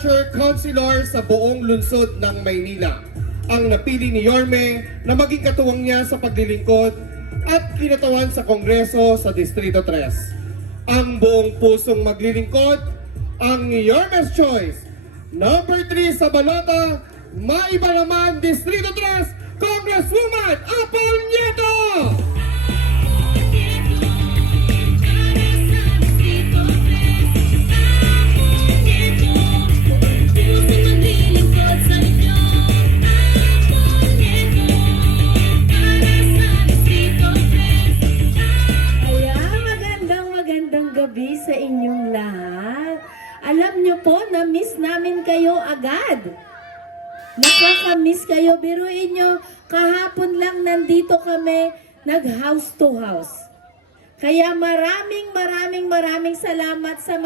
Agriculture Councilor sa buong lungsod ng Maynila. Ang napili ni Yorme na maging katuwang niya sa paglilingkod at kinatawan sa Kongreso sa Distrito 3. Ang buong pusong maglilingkod, ang Yorme's Choice. Number 3 sa balota, maiba naman Distrito 3, Congresswoman Apple Nieto! Gabi sa inyong lahat. Alam nyo po, na-miss namin kayo agad. Nakaka-miss kayo. Biruin nyo, kahapon lang nandito kami, nag-house to house. Kaya maraming salamat sa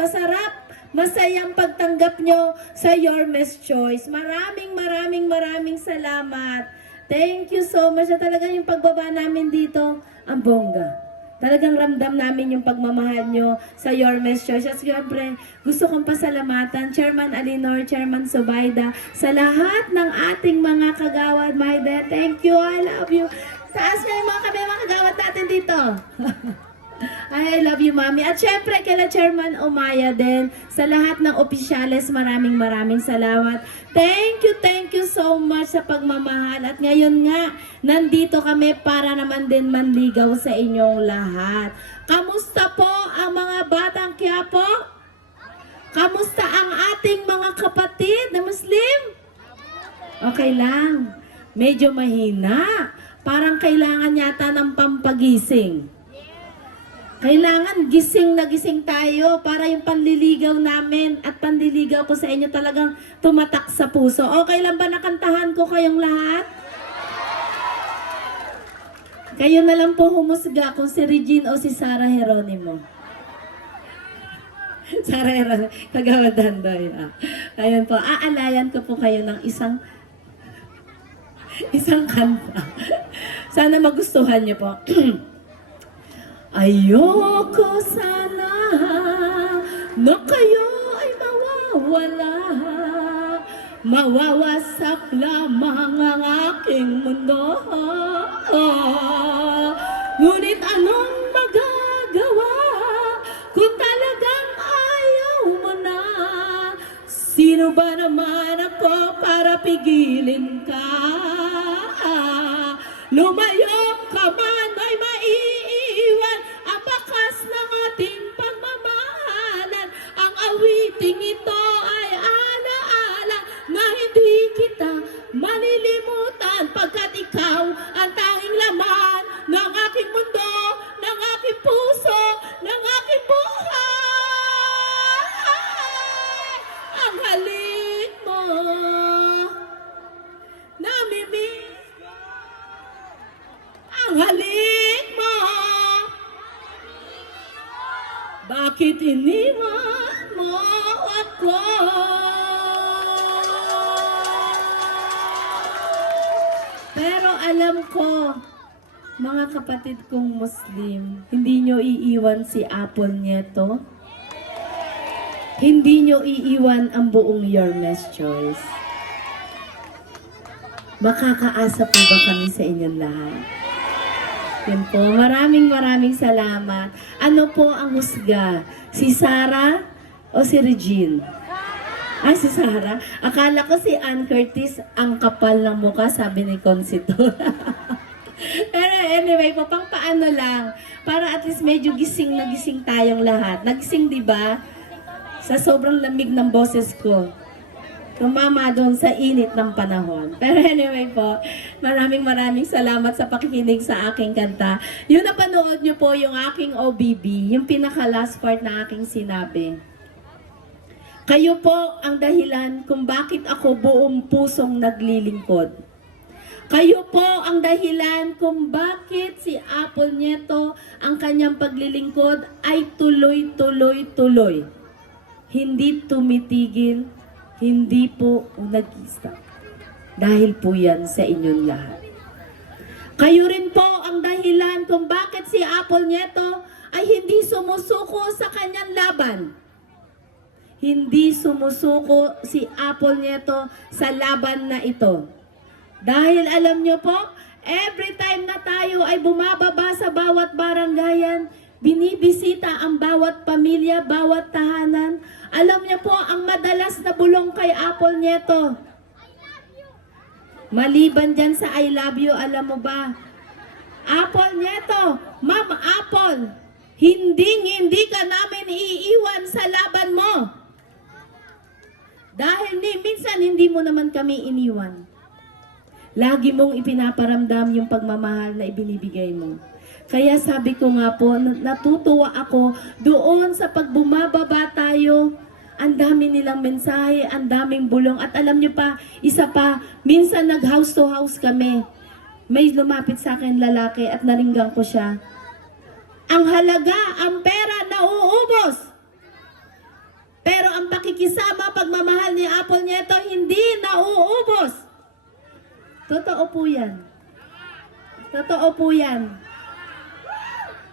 masayang pagtanggap nyo sa Yorme's Choice. Maraming salamat. Thank you so much. At talagang yung pagbaba namin dito, ang bongga. Talagang ramdam namin yung pagmamahal nyo sa Yorme's Choice. At siyempre, gusto kong pasalamatan Chairman Alinor, Chairman Subayda, sa lahat ng ating mga kagawad. Maida, thank you, I love you. Taas nga yung mga kagawad natin dito. I love you, Mami. At syempre, kila Chairman Umaya din, sa lahat ng opisyales, maraming salamat. Thank you so much sa pagmamahal. At ngayon nga, nandito kami para naman din manligaw sa inyong lahat. Kamusta po ang mga batang Quiapo? Kamusta ang ating mga kapatid na Muslim? Okay lang. Medyo mahina. Parang kailangan yata ng pampagising. Kailangan gising na gising tayo para yung panliligaw namin at panliligaw ko sa inyo talagang tumatak sa puso. Okay lang ba nakantahan ko kayong lahat? Kayo na lang po humusga kung si Regine o si Sarah Geronimo. Sarah Geronimo, kagawad Dandoy. Ayun po, aalayan ko po kayo ng isang kanta. Sana magustuhan niyo po. Ayoko sana na kayo ay mawawala, mawawasak lamang ang aking mundo. Ngunit anong magagawa kung talagang ayaw mo na? Sino ba naman ako para pigilin ka? Lumayo ka man ay maiiwan ang bakas ng ating pagmamahalan. Ang awiting ito ay alaala na hindi kita malilimutan, pagkat ikaw ang tanging laman ng aking mundo, ng aking puso, ng aking buhay. Ang halik mo, namimiss. Ang halik mo, bakit iniwan mo ako? Pero alam ko, mga kapatid kong Muslim, hindi nyo iiwan si Apple Nieto. Hindi nyo iiwan ang buong Yorme's Choice. Makakaasa po ba kami sa inyong lahat? Yun po, maraming salamat. Ano po ang husga? Si Sarah o si Regine? Ay, si Sarah. Akala ko si Ann Curtis, ang kapal ng mukha, sabi ni Consitor. Pero anyway po, pang paano lang, para at least medyo gising na gising tayong lahat. Nagising, di ba? Sa sobrang lamig ng boses ko. Tumama doon sa init ng panahon. Pero anyway po, maraming salamat sa pakikinig sa aking kanta. Yung napanood nyo po yung aking OBB, yung pinaka-last part na aking sinabi. Kayo po ang dahilan kung bakit ako buong pusong naglilingkod. Kayo po ang dahilan kung bakit si Apple Nieto ang kanyang paglilingkod ay tuloy. Hindi tumitigil, hindi po nag-stop. Dahil po yan sa inyong lahat. Kayo rin po ang dahilan kung bakit si Apple Nieto ay hindi sumusuko sa kanyang laban. hindi sumusuko si Apple Nieto sa laban na ito. Dahil alam nyo po, every time na tayo ay bumababa sa bawat barangayan, binibisita ang bawat pamilya, bawat tahanan. Alam niyo po, ang madalas na bulong kay Apple Nieto, maliban dyan sa I love you, alam mo ba? Apple Nieto, Ma'am Apple, hindi ka namin iiwan sa laban mo. Dahil minsan hindi mo naman kami iniwan. Lagi mong ipinaparamdam yung pagmamahal na ibinibigay mo. Kaya sabi ko nga po, natutuwa ako doon sa pagbumababa tayo. Ang dami nilang mensahe, ang daming bulong. At alam nyo pa, isa pa, minsan nag-house to house kami. May lumapit sa akin lalaki at naringgan ko siya. Ang halaga, ang pera, nauubos. Pero ang pakikisama, pagmamahal ni Apple Nieto, hindi nauubos. Totoo po yan. Totoo po yan.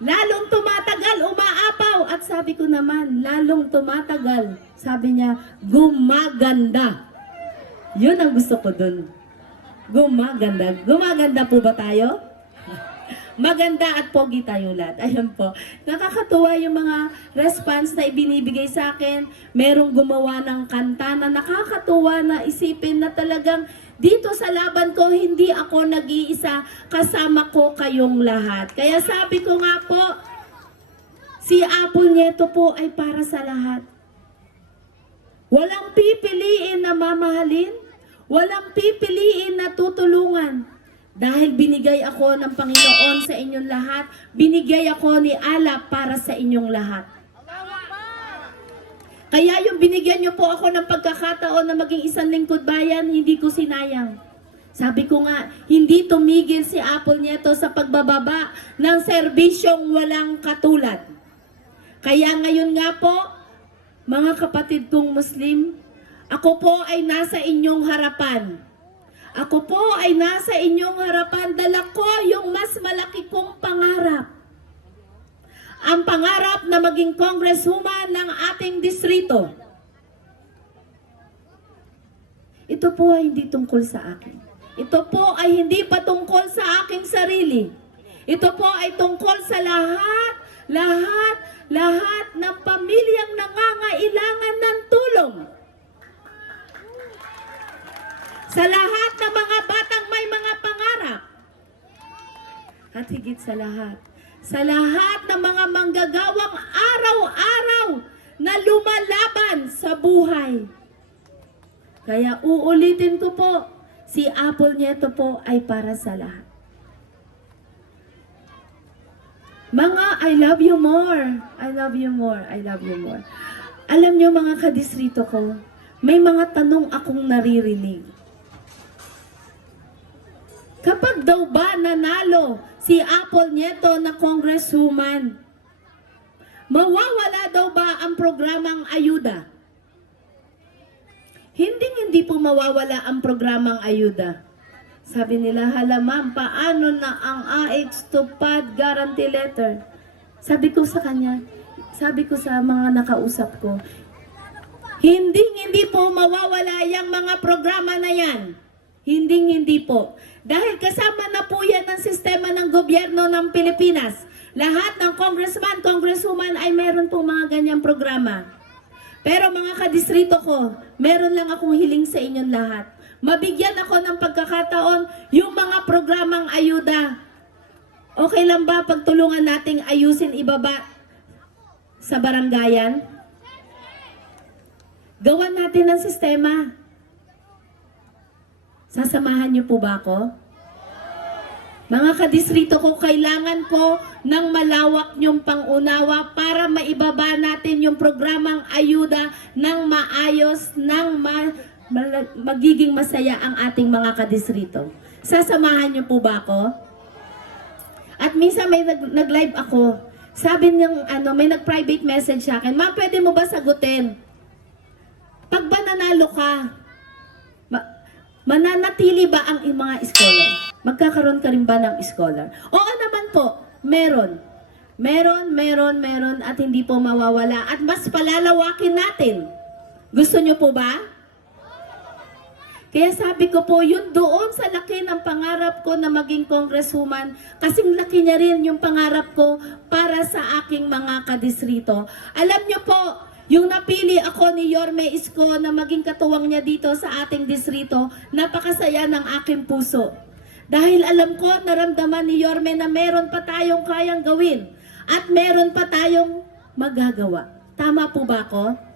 Lalong tumatagal, umaapaw. At sabi ko naman, lalong tumatagal. Sabi niya, gumaganda. Yun ang gusto ko dun. Gumaganda. Gumaganda po ba tayo? Maganda at pogi tayo lahat. Ayan po. Nakakatuwa yung mga response na ibinibigay sa akin. Merong gumawa ng kanta na nakakatuwa na isipin na talagang dito sa laban ko, hindi ako nag-iisa, kasama ko kayong lahat. Kaya sabi ko nga po, si Apple Nieto po ay para sa lahat. Walang pipiliin na mamahalin, walang pipiliin na tutulungan. Dahil binigay ako ng Panginoon sa inyong lahat, binigay ako ni Allah para sa inyong lahat. Kaya yung binigyan niyo po ako ng pagkakataon na maging isang lingkod bayan, hindi ko sinayang. Sabi ko nga, hindi tumigil si Apple Nieto sa pagbababa ng serbisyong walang katulad. Kaya ngayon nga po, mga kapatid kong Muslim, ako po ay nasa inyong harapan. Ako po ay nasa inyong harapan, dala ko yung mas malaki kong pangarap. Ang pangarap na maging congresswoman ng ating distrito. Ito po ay hindi tungkol sa akin. Ito po ay hindi patungkol sa aking sarili. Ito po ay tungkol sa lahat ng pamilyang nangangailangan ng tulong. Sa lahat ng mga batang may mga pangarap. At higit sa lahat ng mga manggagawang araw-araw na lumalaban sa buhay. Kaya uulitin ko po, si Apple Nieto po ay para sa lahat. Mga I love you more. I love you more. I love you more. Alam nyo mga kadistrito ko, may mga tanong akong naririnig. Kapag daw ba nanalo si Apple Nieto na congresswoman, mawawala daw ba ang programang ayuda? Hindi po mawawala ang programang ayuda. Sabi nila, hala ma'am, paano na ang AX tupad guarantee letter? Sabi ko sa kanya, sabi ko sa mga nakausap ko, hindi po mawawala yung mga programa na yan. Hindi po. Dahil kasama na po yan ang sistema ng gobyerno ng Pilipinas. Lahat ng congressman, congresswoman ay meron pong mga ganyang programa. Pero mga kadistrito ko, meron lang akong hiling sa inyong lahat. Mabigyan ako ng pagkakataon yung mga programang ayuda. Okay lang ba pagtulungan nating ayusin ibaba sa barangayan? Gawan natin ang sistema. Sasamahan niyo po ba ako? Mga kadistrito ko, kailangan ko ng malawak niyong pangunawa para maibaba natin yung programang ayuda ng maayos, ng magiging masaya ang ating mga kadistrito. Sasamahan niyo po ba ako? At minsan may nag-live ako. Sabi ng may nag-private message sa akin, "Ma, pwede mo ba sagutin? Pag ba nanalo ka, mananatili ba ang mga scholar? Magkakaroon ka rin ba ng scholar?" Oo naman po, meron. Meron at hindi po mawawala. At mas palalawakin natin. Gusto nyo po ba? Kaya sabi ko po, yun doon sa laki ng pangarap ko na maging congresswoman, kasing laki niya rin yung pangarap ko para sa aking mga kadistrito. Alam nyo po, yung napili ako ni Yorme Isko na maging katuwang niya dito sa ating distrito, napakasaya ng aking puso. Dahil alam ko, naramdaman ni Yorme na meron pa tayong kayang gawin at meron pa tayong magagawa. Tama po ba ako?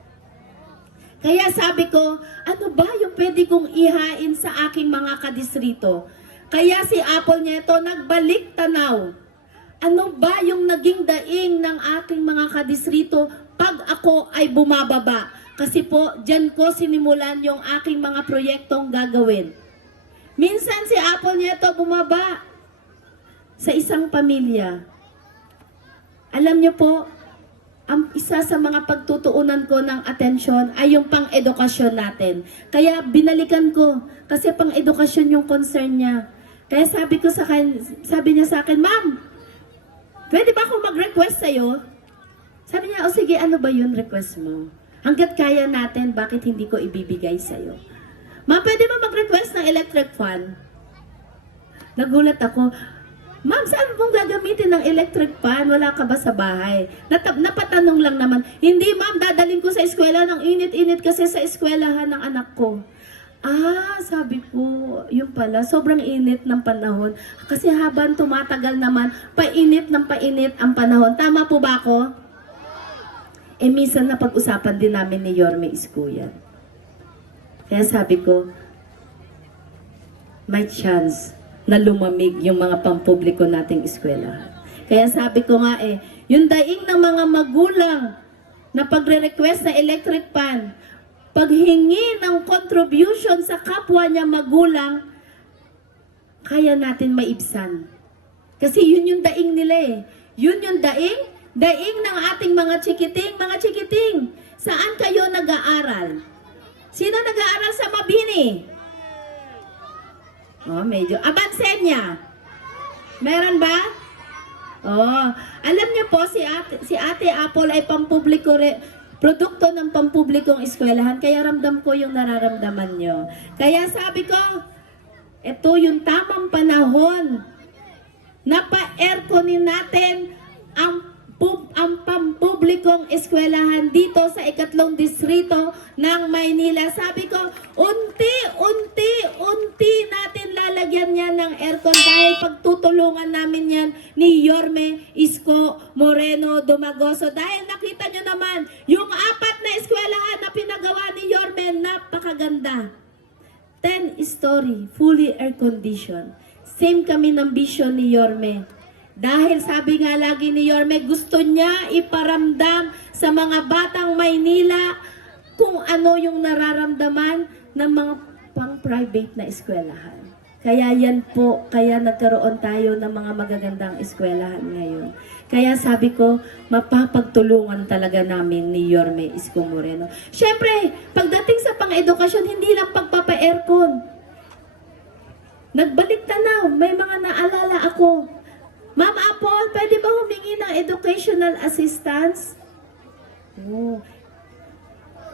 Kaya sabi ko, ano ba yung pwede kong ihain sa aking mga kadistrito? Kaya si Apple Nieto nagbalik tanaw. Ano ba yung naging daing ng aking mga kadistrito pag ako ay bumababa? Kasi po, dyan ko sinimulan yung aking mga proyektong gagawin. Minsan si Apple Nieto bumaba sa isang pamilya. Alam niyo po, ang isa sa mga pagtutuunan ko ng atensyon ay yung pang-edukasyon natin. Kaya binalikan ko kasi pang-edukasyon yung concern niya. Kaya sabi niya sa akin, Ma'am, pwede ba akong mag-request sa'yo? Sabi niya, o sige, ano ba yun request mo? Hanggat kaya natin, bakit hindi ko ibibigay sa'yo? Ma'am, pwede ba mag-request ng electric fan? Nagulat ako. Ma'am, saan pong gagamitin ng electric fan? Wala ka ba sa bahay? Napatanong lang naman. Hindi ma'am, dadaling ko sa eskwela ng init-init kasi sa eskwelahan ng anak ko. Ah, sabi ko, yun pala, sobrang init ng panahon. Kasi habang tumatagal naman, painit ng painit ang panahon. Tama po ba ako? Eh, minsan na pag-usapan din namin ni Yorme Isko yan. Kaya sabi ko, may chance na lumamig yung mga pampubliko nating eskwelahan. Kaya sabi ko nga yung daing ng mga magulang na pagre-request na electric fan, paghingi ng contribution sa kapwa niya magulang, kaya natin maibsan. Kasi yun yung daing nila Yun yung daing ng ating mga chikiting. Mga chikiting, saan kayo nag-aaral? Sino nag-aaral sa Mabini? Oh, medyo. Abansenya. Meron ba? Oh, alam niyo po si Ate Apple ay pampubliko produkto ng pampublikong eskwelahan, kaya ramdam ko yung nararamdaman niyo. Kaya sabi ko, ito yung tamang panahon na pa-airconin natin ang pampublikong eskwelahan dito sa 3 distrito ng Maynila. Sabi ko, unti-unti natin lalagyan yan ng aircon dahil pagtutulungan namin yan ni Yorme Isko Moreno Dumagoso. Dahil nakita nyo naman, yung 4 na eskwelahan na pinagawa ni Yorme, napakaganda. 10-story, fully air-conditioned. Same kami ng vision ni Yorme. Dahil sabi nga lagi ni Yorme, gusto niya iparamdam sa mga batang Maynila kung ano yung nararamdaman ng mga pang-private na eskwelahan. Kaya yan po, kaya nagkaroon tayo ng mga magagandang eskwelahan ngayon. Kaya sabi ko, mapapagtulungan talaga namin ni Yorme Isko Moreno. Siyempre, pagdating sa pang-edukasyon, hindi lang pagpapa-aircon. Nagbalik tanaw, may mga naalala ako. Ma'am Apple, pwede ba humingi ng educational assistance? Oh.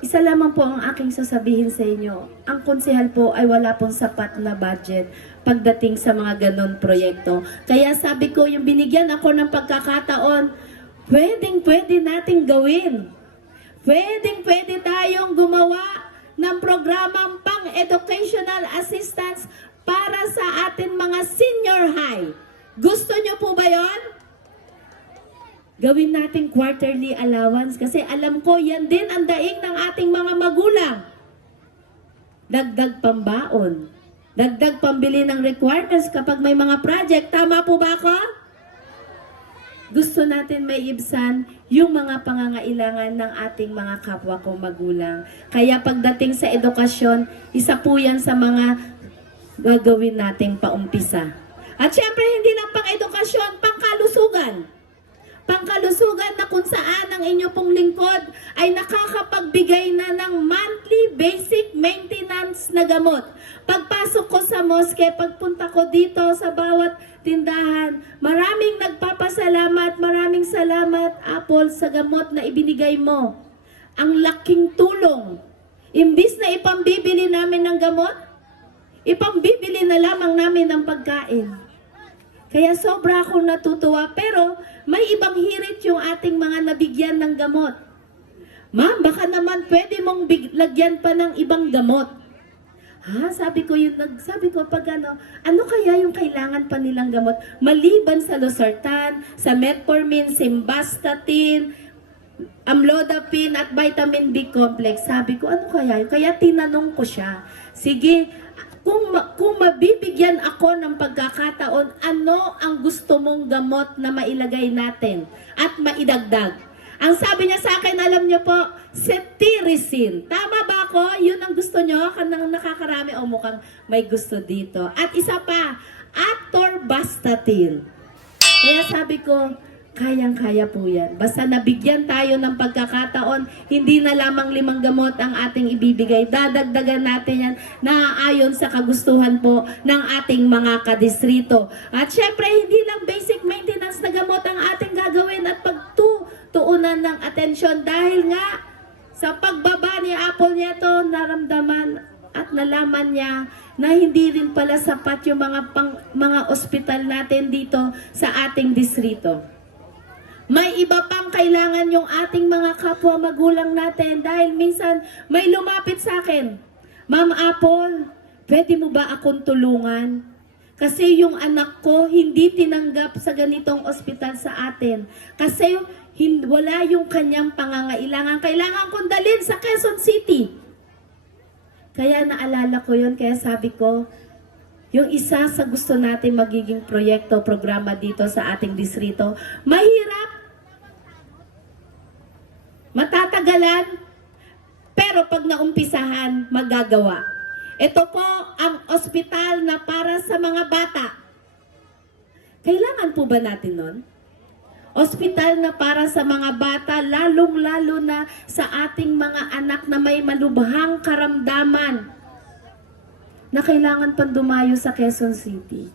Isa lamang po ang aking sasabihin sa inyo. Ang konsehal po ay wala pong sapat na budget pagdating sa mga ganon proyekto. Kaya sabi ko, yung binigyan ako ng pagkakataon, pwede nating gawin. Pwede tayong gumawa ng programang pang-educational assistance para sa atin mga senior high. Gusto nyo po ba yon? Gawin natin quarterly allowance kasi alam ko yan din ang daing ng ating mga magulang. Dagdag pambaon. Dagdag pambili ng requirements kapag may mga project. Tama po ba ako? Gusto natin may ibsan yung mga pangangailangan ng ating mga kapwa kong magulang. Kaya pagdating sa edukasyon, isa po yan sa mga gagawin nating paumpisa. At syempre, hindi lang pang-edukasyon, pangkalusugan. Pangkalusugan na kung saan ang inyo pong lingkod ay nakakapagbigay na ng monthly basic maintenance na gamot. Pagpasok ko sa moske, pagpunta ko dito sa bawat tindahan, maraming nagpapasalamat, maraming salamat, Apple, sa gamot na ibinigay mo. Ang laking tulong. Imbis na ipambibili namin ng gamot, ipambibili na lamang namin ng pagkain. Kaya sobra akong natutuwa, pero may ibang hirit yung ating mga nabigyan ng gamot. Ma'am, baka naman pwede mong lagyan pa ng ibang gamot. Ha, sabi ko pag ano kaya yung kailangan pa nilang gamot? Maliban sa losartan, sa metformin, simvastatin, amlodipine at vitamin B complex. Sabi ko, ano kaya yun? Kaya tinanong ko siya. Sige, kung mabibigyan ako ng pagkakataon, ano ang gusto mong gamot na mailagay natin at maidagdag? Ang sabi niya sa akin, alam niyo po, cetirizine. Tama ba ako? Yun ang gusto niyo? Kanang nakakarami o mukhang may gusto dito. At isa pa, atorvastatin. Kaya sabi ko, kayang-kaya po yan. Basta nabigyan tayo ng pagkakataon, hindi na lamang 5 gamot ang ating ibibigay. Dadagdagan natin yan na ayon sa kagustuhan po ng ating mga kadistrito. At syempre, hindi lang basic maintenance na gamot ang ating gagawin at pagtuunan ng atensyon dahil nga sa pagbaba ni Apple Nieto, naramdaman at nalaman niya na hindi rin pala sapat yung mga ospital natin dito sa ating distrito. May iba pang kailangan yung ating mga kapwa magulang natin dahil minsan may lumapit sa akin, Ma'am Apple, pwede mo ba akong tulungan? Kasi yung anak ko hindi tinanggap sa ganitong ospital sa atin. Kasi wala yung kanyang pangangailangan. Kailangan kong dalhin sa Quezon City. Kaya naalala ko yun, kaya sabi ko, yung isa sa gusto natin magiging proyekto, programa dito sa ating distrito, mahirap, matatagalan, pero pag naumpisahan, magagawa. Ito po ang ospital na para sa mga bata. Kailangan po ba natin nun? Ospital na para sa mga bata, lalong-lalo na sa ating mga anak na may malubhang karamdaman na kailangan pang dumayo sa Quezon City.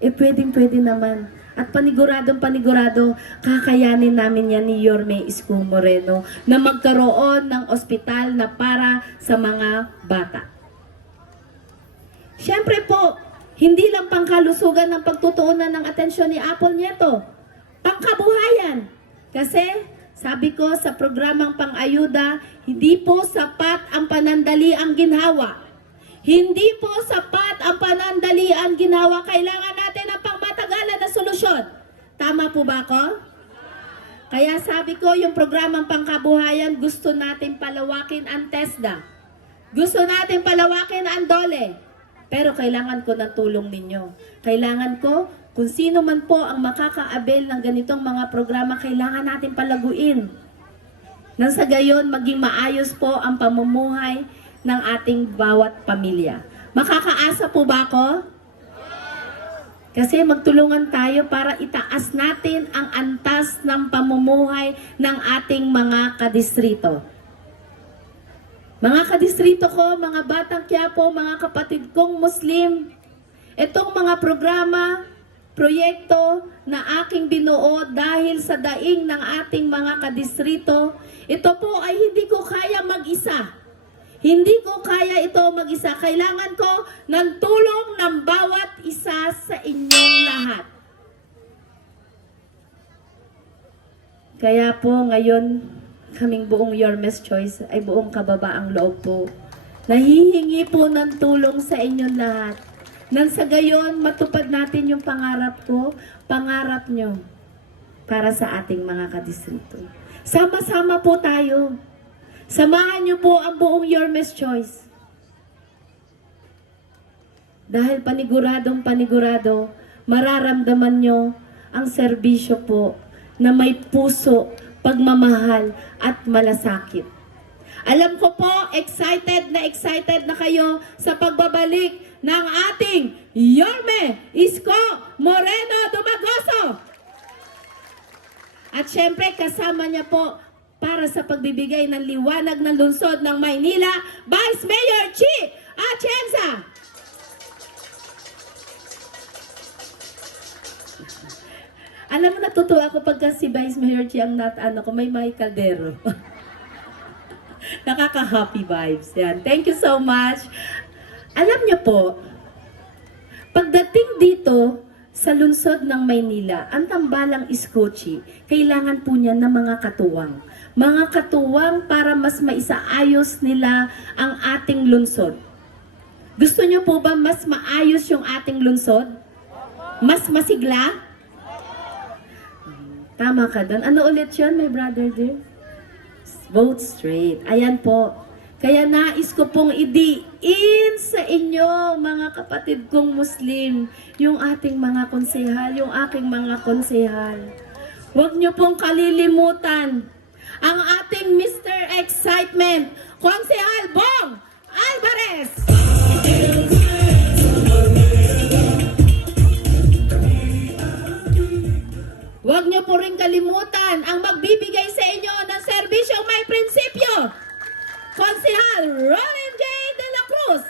Pwedeng-pwede naman. At panigurado, kakayanin namin yan ni Yorme Isko Moreno na magkaroon ng ospital na para sa mga bata. Siyempre po, hindi lang pangkalusugan ng pagtutuunan ng atensyon ni Apple Nieto, pangkabuhayan. Kasi, sabi ko sa programang pang-ayuda, hindi po sapat ang panandali ang ginhawa. Hindi po sapat ang panandali ang ginhawa. Kailangan natin ang pangmatagalan na solusyon. Tama po ba ako? Kaya sabi ko, yung programang pangkabuhayan, gusto natin palawakin ang TESDA. Gusto natin palawakin ang DOLE. Pero kailangan ko ng tulong ninyo. Kailangan ko, kung sino man po ang makakaabel ng ganitong mga programa, kailangan natin palaguin. Nang sa gayon, maging maayos po ang pamumuhay ng ating bawat pamilya. Makakaasa po ba ako? Kasi magtulungan tayo para itaas natin ang antas ng pamumuhay ng ating mga kadistrito. Mga kadistrito ko, mga batang Quiapo, mga kapatid kong Muslim, itong mga programa, proyekto na aking binuo dahil sa daing ng ating mga kadistrito, ito po ay hindi ko kaya mag-isa. Hindi ko kaya ito mag-isa. Kailangan ko ng tulong ng bawat isa sa inyong lahat. Kaya po ngayon, kaming buong Yorme's Choice ay buong kababaang loob po. Nahihingi po ng tulong sa inyong lahat. Nang sa gayon, matupad natin yung pangarap ko, pangarap nyo para sa ating mga kadistrito. Sama-sama po tayo. Samahan niyo po ang buong Yorme's Choice. Dahil panigurado, mararamdaman nyo ang serbisyo po na may puso, pagmamahal at malasakit. Alam ko po, excited na kayo sa pagbabalik ng ating Yorme Isko Moreno Dumagoso. At syempre, kasama niya po para sa pagbibigay ng liwanag ng lungsod ng Maynila, Vice Mayor Chi Atienza. Alam mo, natutuwa ako pagka si Vice Mayor Chi ang may Caldero. Nakaka-happy vibes. Yan. Thank you so much. Alam niyo po, pagdating dito sa lungsod ng Maynila, ang tambalang Iskochi, kailangan po niya ng mga katuwang. Mga katuwang para mas maisaayos nila ang ating lungsod. Gusto niyo po ba mas maayos yung ating lungsod? Mas masigla? Tama ka doon. Ano ulit yun, my brother dear? Vote straight. Ayan po. Kaya nais ko pong idiin sa inyo, mga kapatid kong Muslim, yung ating mga konsehal, yung aking mga konsehal. Huwag niyo pong kalilimutan ang ating Mr. Excitement, Konsehal Bong Alvarez! Huwag niyo po rin kalimutan ang magbibigay sa inyo ng serbisyong may prinsipyo, Konsehal Roland J. De La Cruz.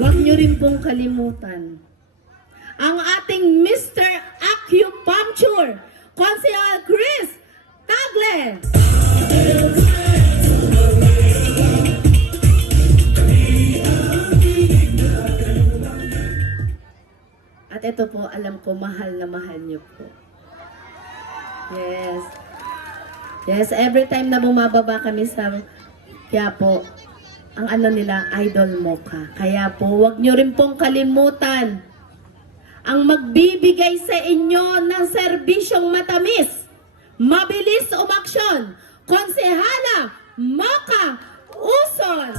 Huwag niyo rin pong kalimutan ang ating Mr. Acupuncture, Konsehal Chris Tagle. At ito po, alam ko, mahal na mahal niyo po. Yes. Yes, every time na bumababa kami sa Quiapo, ang ano nila, idol mo ka. Kaya po, huwag niyo rin pong kalimutan ang magbibigay sa inyo ng serbisyong matamis, mabilis umaksyon, Konsehala Mocha Uson.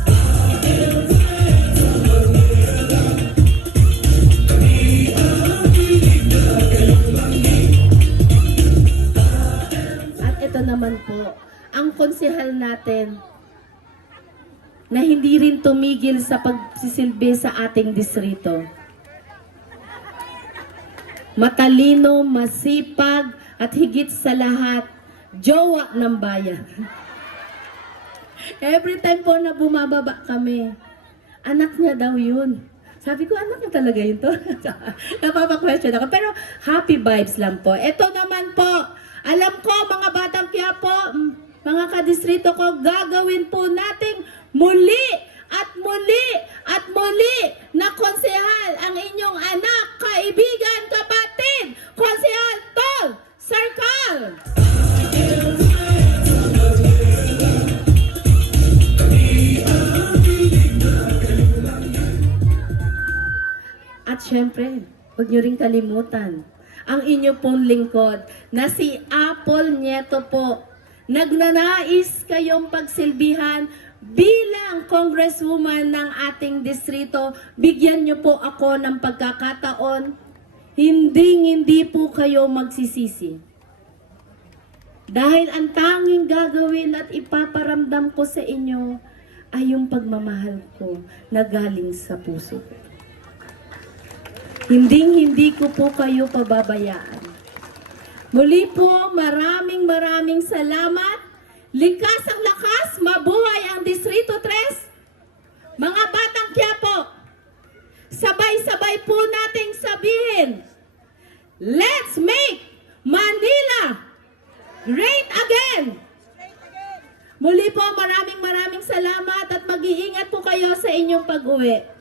Ito naman po, ang konsehal natin na hindi rin tumigil sa pagsisilbi sa ating distrito. Matalino, masipag, at higit sa lahat, jowa ng bayan. Every time po na bumababa kami, anak niya daw yun. Sabi ko, anak niya talaga yun to? Napapa-question ako. Pero happy vibes lang po. Ito naman po, alam ko, mga batang Quiapo, mga kadistrito ko, gagawin po nating muli at muli at muli na konsehal ang inyong anak, kaibigan, kapatid, Konsehal Tol Sarkal. At syempre, huwag niyo rin kalimutan ang inyo pong lingkod na si Apple Nieto po. Nagnanais kayong pagsilbihan bilang congresswoman ng ating distrito. Bigyan niyo po ako ng pagkakataon. Hindi po kayo magsisisi. Dahil ang tanging gagawin at ipaparamdam ko sa inyo ay yung pagmamahal ko na galing sa puso ko. Hindi ko po kayo pababayaan. Muli po, maraming salamat. Likas ang lakas, mabuhay ang Distrito 3. Mga batang Quiapo, sabay-sabay po nating sabihin, let's make Manila great again! Muli po, maraming salamat at mag-iingat po kayo sa inyong pag-uwi.